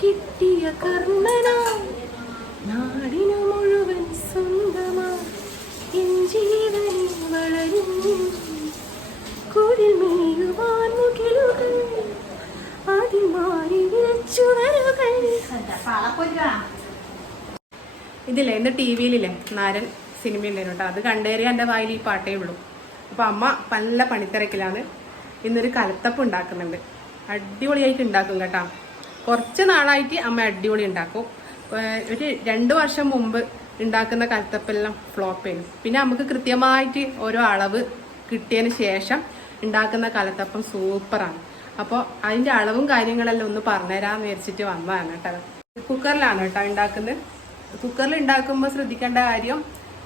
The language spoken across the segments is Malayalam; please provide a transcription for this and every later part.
കിട്ടിയ കർണനാ നാടിനു മുഴുവൻ സ്വന്തമാ എൻ ജീവനിൽ വളരും കുടിൽ മേയുവാൻ മുകിലുകൾ അതിമാറി വിളിച്ചുവരുകൾ. ഇതില്ലേ ഇന്ന് ടി വിയിലില്ലേ നാരൻ സിനിമ ഉണ്ടായിരുന്നു കേട്ടോ. അത് കണ്ടേറി എൻ്റെ വായിൽ ഈ പാട്ടേ ഉള്ളൂ. അപ്പോൾ അമ്മ നല്ല പണിത്തിരക്കിലാണ്. ഇന്നൊരു കലത്തപ്പം ഉണ്ടാക്കുന്നുണ്ട്. അടിപൊളിയായിട്ട് ഉണ്ടാക്കും കേട്ടോ. കുറച്ച് നാളായിട്ട് അമ്മ അടിപൊളി ഉണ്ടാക്കും. ഒരു 2 വർഷം മുമ്പ് ഉണ്ടാക്കുന്ന കലത്തപ്പെല്ലാം ഫ്ലോപ്പ് ചെയ്യും. പിന്നെ നമുക്ക് കൃത്യമായിട്ട് ഓരോ അളവ് കിട്ടിയതിന് ശേഷം ഉണ്ടാക്കുന്ന കലത്തപ്പം സൂപ്പറാണ്. അപ്പോൾ അതിൻ്റെ അളവും കാര്യങ്ങളെല്ലാം ഒന്ന് പറഞ്ഞുതരാമെന്ന് വിചാരിച്ചിട്ട് വന്നതാണ് കേട്ടോ. കുക്കറിലാണ് കേട്ടോ ഉണ്ടാക്കുന്നത്. കുക്കറിൽ ഉണ്ടാക്കുമ്പോൾ ശ്രദ്ധിക്കേണ്ട കാര്യം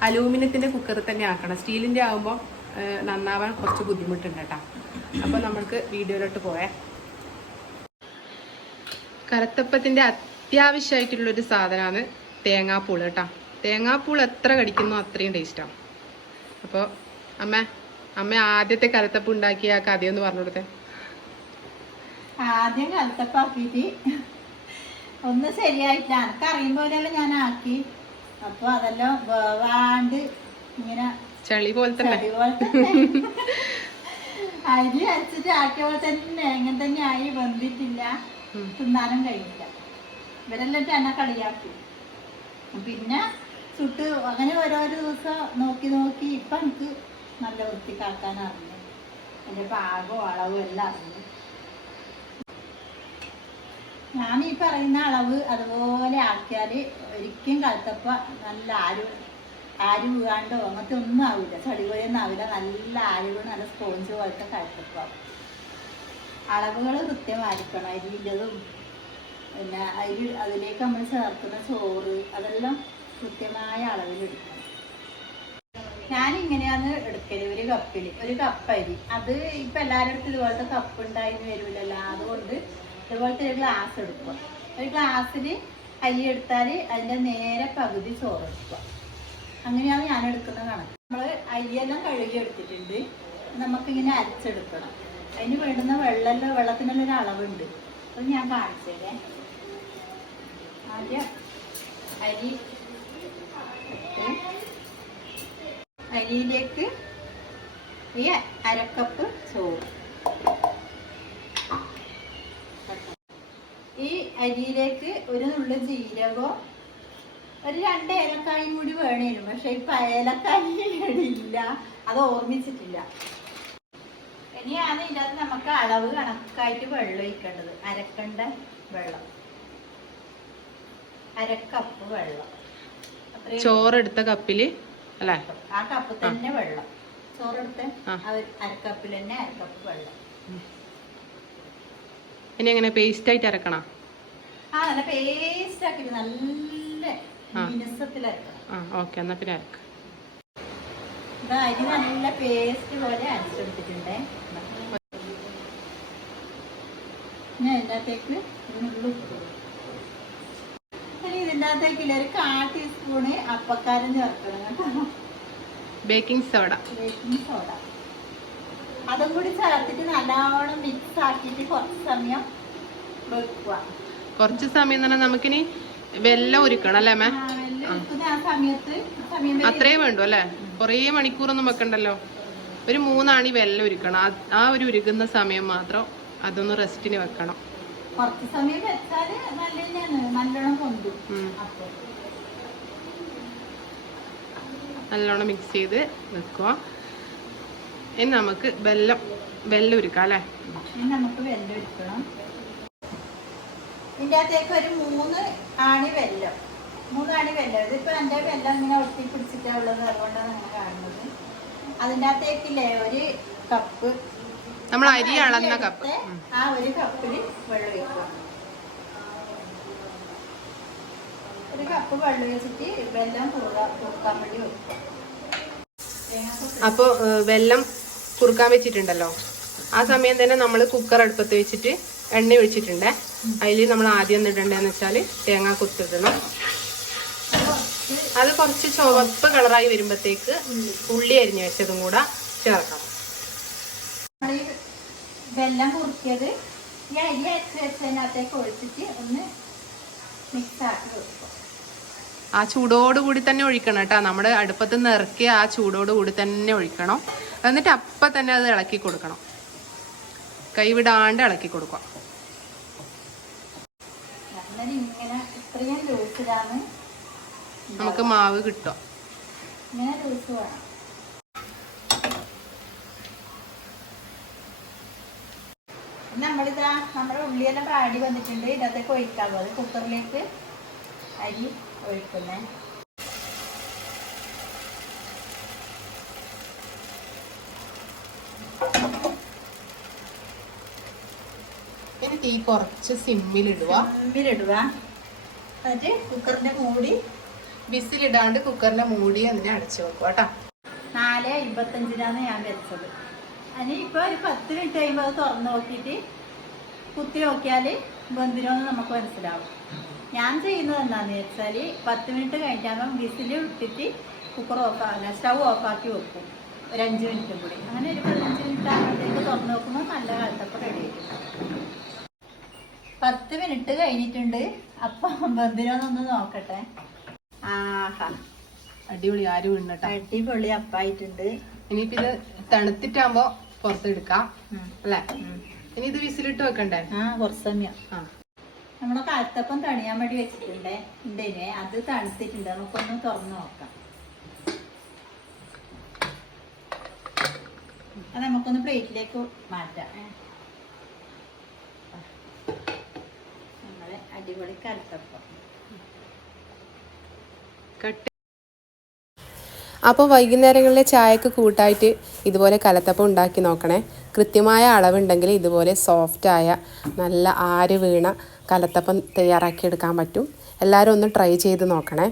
അലൂമിനിയത്തിൻ്റെ കുക്കറിൽ തന്നെ ആക്കണം. സ്റ്റീലിൻ്റെ ആകുമ്പോൾ നന്നാവാൻ കുറച്ച് ബുദ്ധിമുട്ടുണ്ട് കേട്ടോ. അപ്പോൾ നമുക്ക് വീഡിയോയിലോട്ട് പോയേ. കലത്തപ്പത്തിൻ്റെ അത്യാവശ്യമായിട്ടുള്ളൊരു സാധനമാണ് തേങ്ങാപ്പൂൾ കേട്ടോ. തേങ്ങാപ്പൂൾ എത്ര കടിക്കുന്നോ അത്രയും ടേസ്റ്റാണ്. അപ്പോൾ അമ്മ ആദ്യത്തെ കലത്തപ്പം ഉണ്ടാക്കിയ ആ കഥയൊന്ന് പറഞ്ഞു കൊടുത്തേ. ആദ്യം കലത്തപ്പാക്കിയിട്ട് ഒന്ന് ശരിയായിട്ടില്ല. എനിക്ക് അറിയുമ്പോലെല്ലാം ഞാൻ ആക്കി. അപ്പൊ അതെല്ലാം വേവാണ്ട് ഇങ്ങനെ ചളി പോലത്തെ അരി അരച്ചിട്ട് ആക്കിയ പോലെ തന്നെ എങ്ങനെ തന്നെ ആയി വന്നിട്ടില്ല. തിന്നാനും കഴിയില്ല. ഇവരെല്ലാം എന്നെ കളിയാക്കി. പിന്നെ ചുട്ട് അങ്ങനെ ഓരോരോ ദിവസം നോക്കി നോക്കി ഇപ്പൊ എനിക്ക് നല്ല വൃത്തിക്കാക്കാൻ അറിഞ്ഞു. അതിന്റെ പാകവും അളവും എല്ലാം അറിഞ്ഞു. ഞാൻ ഈ പറയുന്ന അളവ് അതുപോലെ ആക്കിയാല് ഒരിക്കലും കലത്തപ്പ നല്ല ആര് വീഴാണ്ടോ അങ്ങനത്തെ ഒന്നും ആവില്ല. ചളിപോയൊന്നും ആവില്ല. നല്ല ആരുവ് നല്ല സ്പോഞ്ച് പോലത്തെ കലത്തപ്പ. അളവുകൾ കൃത്യമായിരിക്കണം. അരിൻ്റെതും പിന്നെ അതിലേക്ക് നമ്മൾ ചേർക്കുന്ന ചോറ് അതെല്ലാം കൃത്യമായ അളവിലെടുക്കണം. ഞാനിങ്ങനെയാണ് എടുക്കല്. ഒരു കപ്പ് അരി. അത് ഇപ്പം എല്ലാവരുടെ അടുത്തും ഇതുപോലത്തെ കപ്പ് ഉണ്ടായിന്ന് വരില്ലല്ലോ. അതുകൊണ്ട് ഇതുപോലത്തെ ഒരു ഗ്ലാസ് എടുക്കുക. ഒരു ഗ്ലാസ്സിൽ അരി എടുത്താൽ അതിൻ്റെ നേരെ പകുതി ചോറ് എടുക്കുക. അങ്ങനെയാണ് ഞാൻ എടുക്കുന്ന കണക്ക്. നമ്മൾ അരിയെല്ലാം കഴുകി എടുത്തിട്ടുണ്ട്. നമുക്കിങ്ങനെ അരച്ചെടുക്കണം. അതിന് വേണ്ടുന്ന വെള്ളത്തിനുള്ള ഒരു അളവുണ്ട്. അത് ഞാൻ കാണിച്ചേരേ. ആദ്യം അരിയിലേക്ക് ഈ 1/2 കപ്പ് ചോറ്. ഈ അരിയിലേക്ക് ഒരു നുള്ളു ജീരകോ ഒരു 2 ഏലക്കായും കൂടി വേണേനും. പക്ഷെ ഇപ്പൊ ഏലക്കായ ഇല്ല, അത് ഓർമ്മിച്ചിട്ടില്ല. ഇനിയാണ് ഇതിൻ്റെ അകത്ത് നമുക്ക് അളവ് കണക്കായിട്ട് വെള്ളം ഒഴിക്കേണ്ടത്. അരക്കണ്ട വെള്ളം, 1/2 കപ്പ് വെള്ളം. ചോറെടുത്ത കപ്പില് അല്ലേ? ആ കപ്പ് തന്നെ വെള്ളം. ചോറെടുത്ത 1/2 കപ്പിൽ തന്നെ 1/2 കപ്പ് വെള്ളം. ഇനി എങ്ങനെ പേസ്റ്റ് ആയിട്ട് അരക്കണം? നല്ല പേസ്റ്റ് ആക്കിട്ട് നല്ല മിനുസത്തിലരക്കണം. ഓക്കെ, എന്നാ പിന്നെ അരക്കാം. അരി നല്ല പേസ്റ്റ് പോലെ അരച്ചെടുത്തിട്ടുണ്ടേ. ഞാൻ ഇതിൻ്റെ അകത്തേക്ക് ഇതിൻ്റെ അകത്തേക്കില്ല ഒരു 1/4 ടീസ്പൂണ് അപ്പക്കാരം ചേർക്കണം കേട്ടോ. ബേക്കിംഗ് സോഡ അതും കൂടി ചേർത്തിട്ട് നല്ലോണം മിക്സ് ആക്കിയിട്ട് കുറച്ച് സമയം വെക്കുക. കുറച്ച് സമയം തന്നെ നമുക്കിനി വെല്ലം ഉരുക്കണം അല്ലേ മേ? അത്രേ വേണ്ടു അല്ലേ? കുറേ മണിക്കൂറൊന്നും വെക്കണ്ടല്ലോ. ഒരു 3 ആണി വെല്ലം ഉരുക്കണം. ആ ഒരു ഉരുകുന്ന സമയം മാത്രം അതൊന്ന് റെസ്റ്റിന് വെക്കണം. കുറച്ച് സമയം വെച്ചാല് നല്ലോണം പൊന്തും. നല്ലോണം മിക്സ് ചെയ്ത് വെക്കുക. ഇനി നമുക്ക് വെല്ലം ഉരുക്കാം അല്ലേ? നമുക്ക് വെല്ലം ഉരുക്കണം. ഇതിൻ്റെ അകത്തേക്ക് ഒരു 3 ആണി വെല്ലം. ഇതിപ്പോ എൻ്റെ വെല്ലം ഇങ്ങനെ ഒട്ടി പിടിച്ചിട്ടുള്ളത്, അതുകൊണ്ടാണ് അങ്ങനെ കാണുന്നത്. അതിൻ്റെ അകത്തേക്കില്ലേ ഒരു കപ്പ്, നമ്മൾ അരി അളന്ന കപ്പ്, ആ ഒരു കപ്പില് വെള്ളം ഒഴിക്കുക. ഒരു കപ്പ് വെള്ളം വെച്ചിട്ട് വെല്ലം കുറുക്കാൻ വേണ്ടി വെക്കുക. അപ്പോൾ വെല്ലം കുറുക്കാൻ വെച്ചിട്ടുണ്ടല്ലോ, ആ സമയം തന്നെ നമ്മൾ കുക്കർ അടുപ്പത്ത് വെച്ചിട്ട് എണ്ണ ഒഴിച്ചിട്ടുണ്ട്. അതിൽ നമ്മൾ ആദ്യം ഇടേണ്ടതെന്ന് വെച്ചാൽ തേങ്ങ കുത്തിടണം. അത് കുറച്ച് ചുവപ്പ് കളറായി വരുമ്പോഴത്തേക്ക് ഉള്ളി അരിഞ്ഞു വെച്ചതും കൂടെ ചേർക്കണം. വെല്ലം കുറുക്കിയത് ഈ അരി അരച്ച് വെച്ചതിനകത്തേക്ക് ഒഴിച്ചിട്ട് ഒന്ന് മിക്സാക്കി വെക്കും. ആ ചൂടോടുകൂടി തന്നെ ഒഴിക്കണം കേട്ടോ. നമ്മുടെ അടുപ്പത്ത് നിന്ന് ഇറക്കി ആ ചൂടോടുകൂടി തന്നെ ഒഴിക്കണം. എന്നിട്ട് അപ്പം തന്നെ അത് ഇളക്കി കൊടുക്കണം. കൈവിടാണ്ട് ഇളക്കി കൊടുക്കുക. അങ്ങനെ ഇങ്ങനെ ഇത്രയും ലൂസിലാണ് നമുക്ക് മാവ് കിട്ടും. ഇങ്ങനെ ലൂസ് വേണം. നമ്മളിതാ നമ്മുടെ ഉള്ളിയെല്ലാം പാടി വന്നിട്ടുണ്ട്. ഇതിനകത്തേക്ക് ഒഴിക്കാൻ പോകുന്നത് കുക്കറിലേക്ക് അരി ഒഴിക്കുന്നേ. ഇനി തീ കുറച്ച് സിമ്മിലിടുക. എന്നിട്ട് കുക്കറിന്റെ മൂടി വിസിലിടാണ്ട് കുക്കറിന്റെ മൂടി അതിനെ അടച്ചു വെക്കുക കേട്ടോ. 4:55 ഞാൻ വെച്ചത്. അതിന് ഇപ്പോൾ ഒരു 10 മിനിറ്റ് കഴിയുമ്പോൾ അത് തുറന്ന് നോക്കിയിട്ട് കുത്തി നോക്കിയാൽ വെന്തിനോന്ന് നമുക്ക് മനസ്സിലാവും. ഞാൻ ചെയ്യുന്നത് എന്താണെന്ന് വെച്ചാൽ 10 മിനിറ്റ് കഴിഞ്ഞാൽ വിസിൽ ഇട്ടിട്ട് കുക്കർ സ്റ്റൗ ഓഫാക്കി വെക്കും ഒരു 5 മിനിറ്റും കൂടി. അങ്ങനെ ഒരു 15 മിനിറ്റ് ആകുമ്പോഴത്തേക്ക് തുറന്ന് നോക്കുമ്പോൾ നല്ല കലത്തപ്പം റെഡി ആയിട്ടുണ്ട്. 10 മിനിറ്റ് കഴിഞ്ഞിട്ടുണ്ട്. അപ്പം വെന്തിനോന്നൊന്ന് നോക്കട്ടെ. ആഹാ, അടിപൊളി. ആരും വീണട്ടോ. അടിപൊളി അപ്പായിട്ടുണ്ട്. ഇനിയിപ്പോ ഇത് തണുത്തിട്ടാകുമ്പോ പുറത്തെടുക്കാം അല്ലേ? ഇനി ഇത് വിസിലിട്ട് വെക്കണ്ടേ? കുറച്ച് സമയം. നമ്മുടെ കലത്തപ്പം തണിയാൻ വേണ്ടി വെച്ചിട്ടുണ്ടേ. ഉണ്ടേനെ അത് തണുത്തിട്ടുണ്ട്. നമുക്കൊന്ന് തുറന്ന് നോക്കാം. അത് നമുക്കൊന്ന് പ്ലേറ്റിലേക്ക് മാറ്റാം. നമ്മളെ അടിപൊളി കലത്തപ്പം. അപ്പോൾ വൈകുന്നേരങ്ങളിലെ ചായക്ക് കൂട്ടായിട്ട് ഇതുപോലെ കലത്തപ്പം ഉണ്ടാക്കി നോക്കണേ. കൃത്യമായ അളവുണ്ടെങ്കിൽ ഇതുപോലെ സോഫ്റ്റായ നല്ല ആര് വീണ കലത്തപ്പം തയ്യാറാക്കിയെടുക്കാൻ പറ്റും. എല്ലാവരും ഒന്ന് ട്രൈ ചെയ്ത് നോക്കണേ.